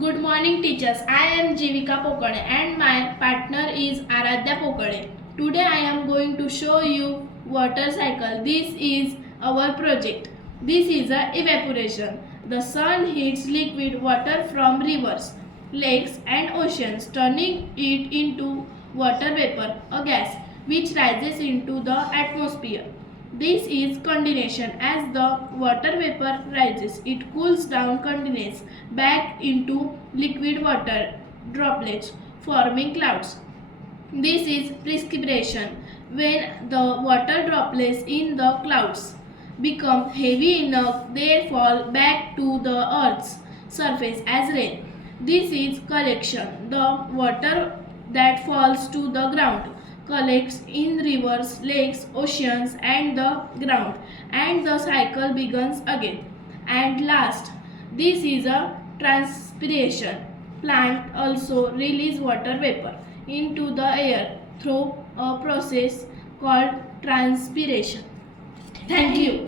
Good morning teachers. I am Jivika and my partner is Aradhya. Today I am going to show you water cycle. This is our project. This is a evaporation. The sun heats liquid water from rivers, lakes and oceans, turning it into water vapor, a gas which rises into the atmosphere. This is condensation. As the water vapor rises, it cools down, condenses back into liquid water droplets, forming clouds. This is precipitation. When the water droplets in the clouds become heavy enough, they fall back to the earth's surface as rain. This is collection. The water that falls to the ground collects in rivers, lakes, oceans, and the ground, and the cycle begins again. And last, this is a transpiration. Plant also release water vapor into the air through a process called transpiration. Thank you.